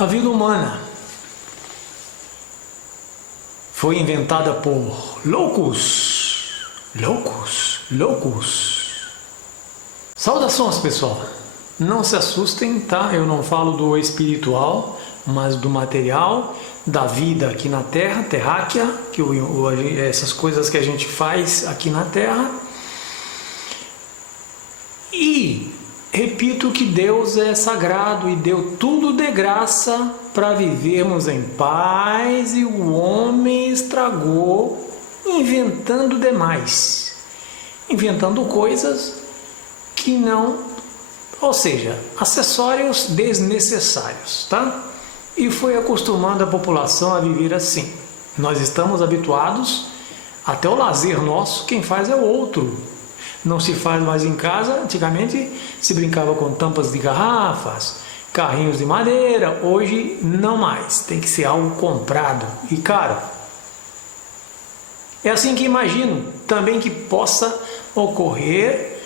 A vida humana foi inventada por loucos. Saudações, pessoal. Não se assustem, tá? Eu não falo do espiritual, mas do material, da vida aqui na Terra, terráquea, essas coisas que a gente faz aqui na Terra. E repito que Deus é sagrado e deu tudo de graça para vivermos em paz, e o homem estragou inventando demais, inventando coisas que não, ou seja, acessórios desnecessários, tá? E foi acostumando a população a viver assim. Nós estamos habituados, até o lazer nosso, quem faz é o outro. Não se faz mais em casa. Antigamente se brincava com tampas de garrafas, carrinhos de madeira. Hoje não mais, tem que ser algo comprado e caro. É assim que imagino também que possa ocorrer,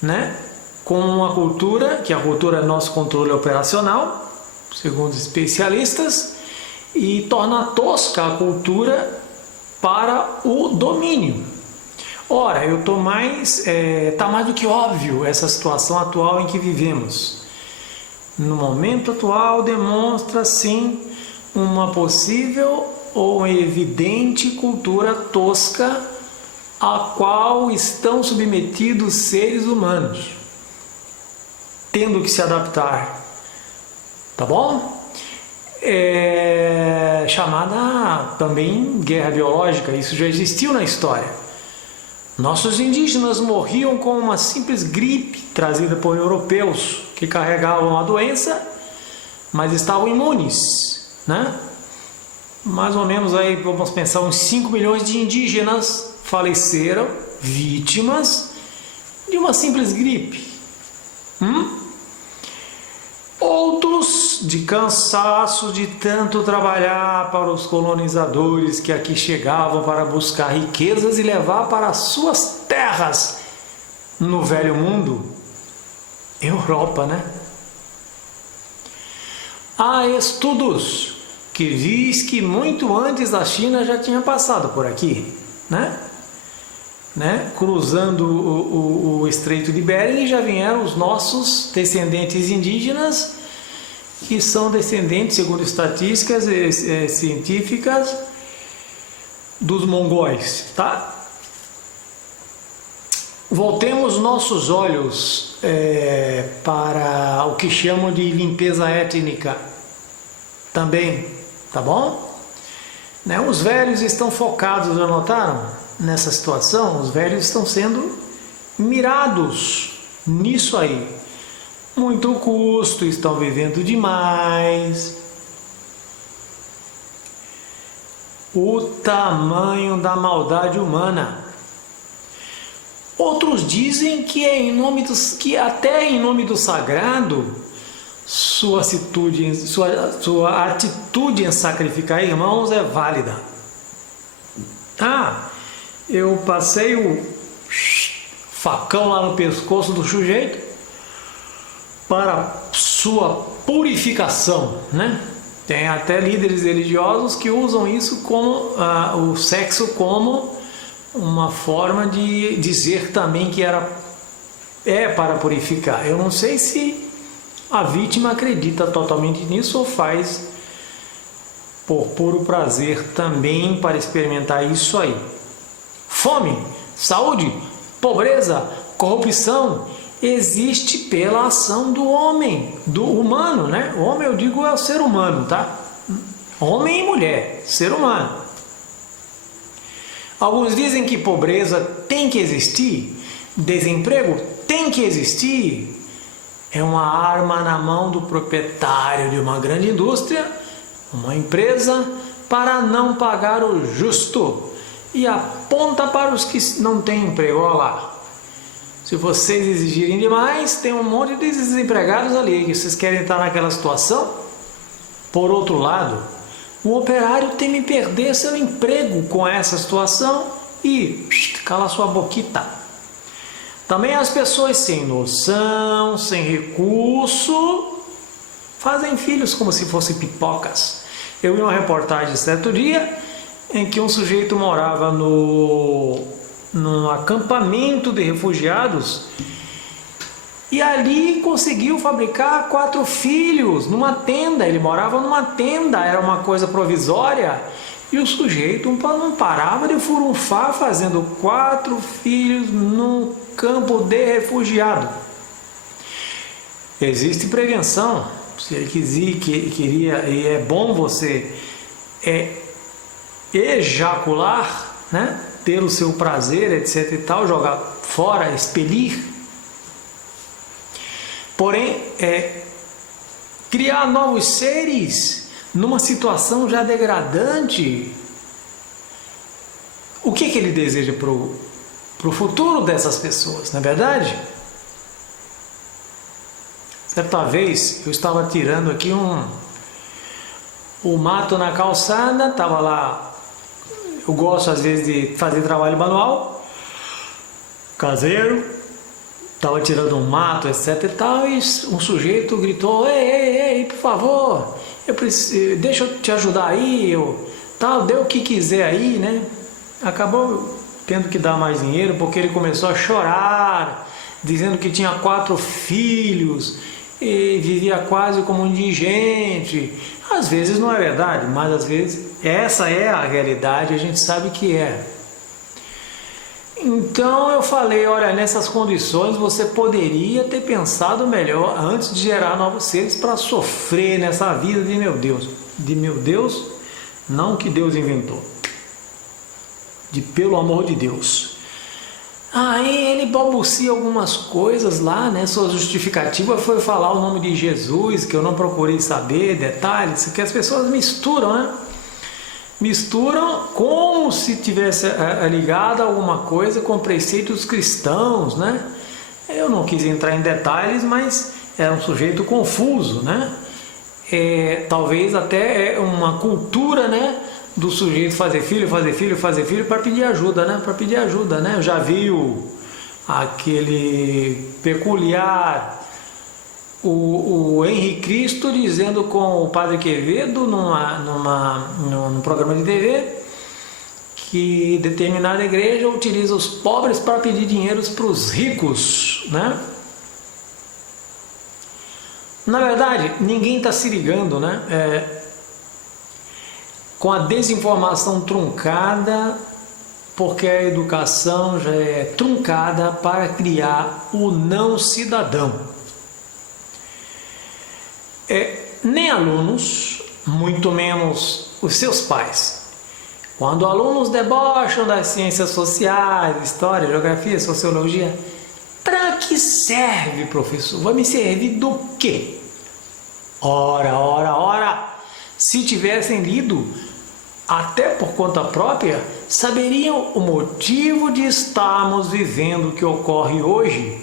né, com uma cultura, que a cultura é nosso controle operacional, segundo especialistas, e torna tosca a cultura para o domínio. Ora, tá mais do que óbvio essa situação atual em que vivemos. No momento atual demonstra sim uma possível ou evidente cultura tosca a qual estão submetidos seres humanos, tendo que se adaptar, tá bom? É chamada também guerra biológica. Isso já existiu na história. Nossos indígenas morriam com uma simples gripe trazida por europeus que carregavam a doença, mas estavam imunes, né? Mais ou menos aí, vamos pensar, uns 5 milhões de indígenas faleceram, vítimas de uma simples gripe. Outros de cansaço de tanto trabalhar para os colonizadores que aqui chegavam para buscar riquezas e levar para suas terras no velho mundo, Europa, né? Há estudos que diz que muito antes da China já tinha passado por aqui, né? Cruzando o Estreito de Bering, já vieram os nossos descendentes indígenas, que são descendentes, segundo estatísticas científicas, dos mongóis, tá? Voltemos nossos olhos para o que chamam de limpeza étnica também, tá bom? Os velhos estão focados, já notaram? Nessa situação, os velhos estão sendo mirados nisso aí. Muito custo, estão vivendo demais. O tamanho da maldade humana. Outros dizem que até em nome do sagrado, sua atitude em sacrificar irmãos é válida. Eu passei o facão lá no pescoço do sujeito para sua purificação, né? Tem até líderes religiosos que usam isso como o sexo como uma forma de dizer também que é para purificar. Eu não sei se a vítima acredita totalmente nisso ou faz por puro prazer também para experimentar isso aí. Fome, saúde, pobreza, corrupção existe pela ação do homem, do humano, né? O homem, eu digo, é o ser humano, tá? Homem e mulher, ser humano. Alguns dizem que pobreza tem que existir, desemprego tem que existir. É uma arma na mão do proprietário de uma grande indústria, uma empresa, para não pagar o justo. E aponta para os que não têm emprego. Olha lá, se vocês exigirem demais, tem um monte de desempregados ali, que vocês querem estar naquela situação. Por outro lado, o operário teme perder seu emprego com essa situação e cala sua boquita. Também as pessoas sem noção, sem recurso, fazem filhos como se fossem pipocas. Eu vi uma reportagem certo dia em que um sujeito morava num acampamento de refugiados e ali conseguiu fabricar 4 filhos numa tenda. Ele morava numa tenda, era uma coisa provisória, e o sujeito não parava de furunfar fazendo 4 filhos num campo de refugiado. Existe prevenção. Se ele queria, e é bom você ejacular, né? Ter o seu prazer, etc e tal, jogar fora, expelir. Porém, criar novos seres numa situação já degradante. O que ele deseja para o futuro dessas pessoas, não é verdade? Certa vez eu estava tirando aqui o mato na calçada, estava lá. Eu gosto às vezes de fazer trabalho manual, caseiro, estava tirando um mato, etc e tal, e um sujeito gritou: ei, por favor, deixa eu te ajudar aí, dê o que quiser aí, né? Acabou tendo que dar mais dinheiro porque ele começou a chorar, dizendo que tinha 4 filhos e vivia quase como um indigente. Às vezes não é verdade, mas às vezes essa é a realidade, a gente sabe que é. Então eu falei: olha, nessas condições você poderia ter pensado melhor antes de gerar novos seres para sofrer nessa vida de meu Deus, não que Deus inventou, pelo amor de Deus. Aí ele balbucia algumas coisas lá, né? Sua justificativa foi falar o nome de Jesus, que eu não procurei saber detalhes, que as pessoas misturam, né? Misturam como se tivesse ligado a alguma coisa com preceitos cristãos, né? Eu não quis entrar em detalhes, mas era um sujeito confuso, né? Talvez até uma cultura, né? Do sujeito fazer filho para pedir ajuda, né? Eu já vi aquele peculiar o Henrique Cristo dizendo com o Padre Quevedo num programa de TV que determinada igreja utiliza os pobres para pedir dinheiro para os ricos, né? Na verdade, ninguém está se ligando, né? Com a desinformação truncada, porque a educação já é truncada para criar o não cidadão. Nem alunos, muito menos os seus pais. Quando alunos debocham das ciências sociais, história, geografia, sociologia, para que serve, professor? Vai me servir do quê? Ora, se tivessem lido até por conta própria, saberiam o motivo de estarmos vivendo o que ocorre hoje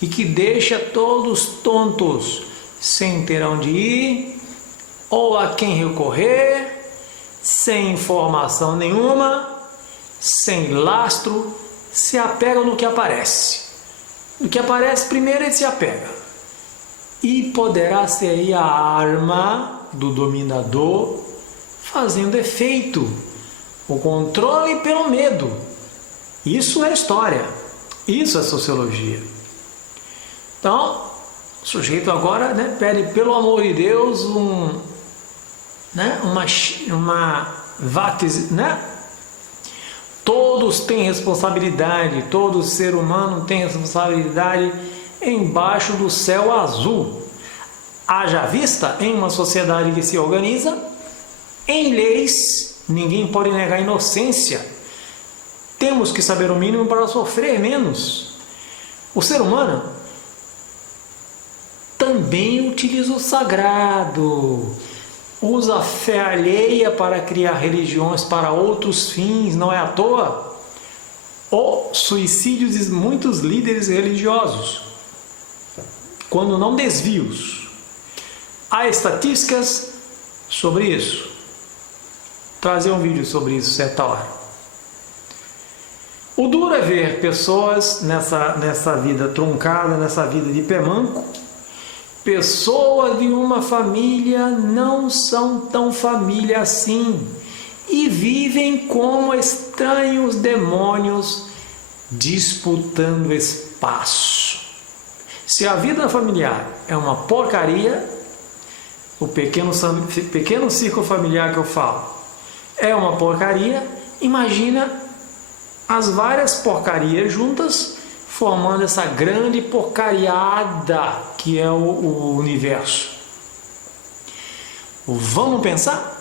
e que deixa todos tontos, sem ter onde ir ou a quem recorrer, sem informação nenhuma, sem lastro, se apegam no que aparece. No que aparece primeiro ele se apega. E poderá ser aí a arma do dominador fazendo efeito, o controle pelo medo. Isso é história, isso é sociologia. Então, o sujeito agora, né, pede pelo amor de Deus uma vátese, né? Todos têm responsabilidade, todo ser humano tem responsabilidade embaixo do céu azul. Haja vista em uma sociedade que se organiza em leis, ninguém pode negar a inocência. Temos que saber o mínimo para sofrer menos. O ser humano também utiliza o sagrado, usa a fé alheia para criar religiões para outros fins, não é à toa o suicídio de muitos líderes religiosos, quando não desvios. Há estatísticas sobre isso. Trazer um vídeo sobre isso certa hora. O duro é ver pessoas nessa vida truncada, nessa vida de pé manco, pessoas de uma família não são tão família assim e vivem como estranhos demônios disputando espaço. Se a vida familiar é uma porcaria, o pequeno círculo familiar que eu falo é uma porcaria, imagina as várias porcarias juntas formando essa grande porcariada que é o universo. Vamos pensar?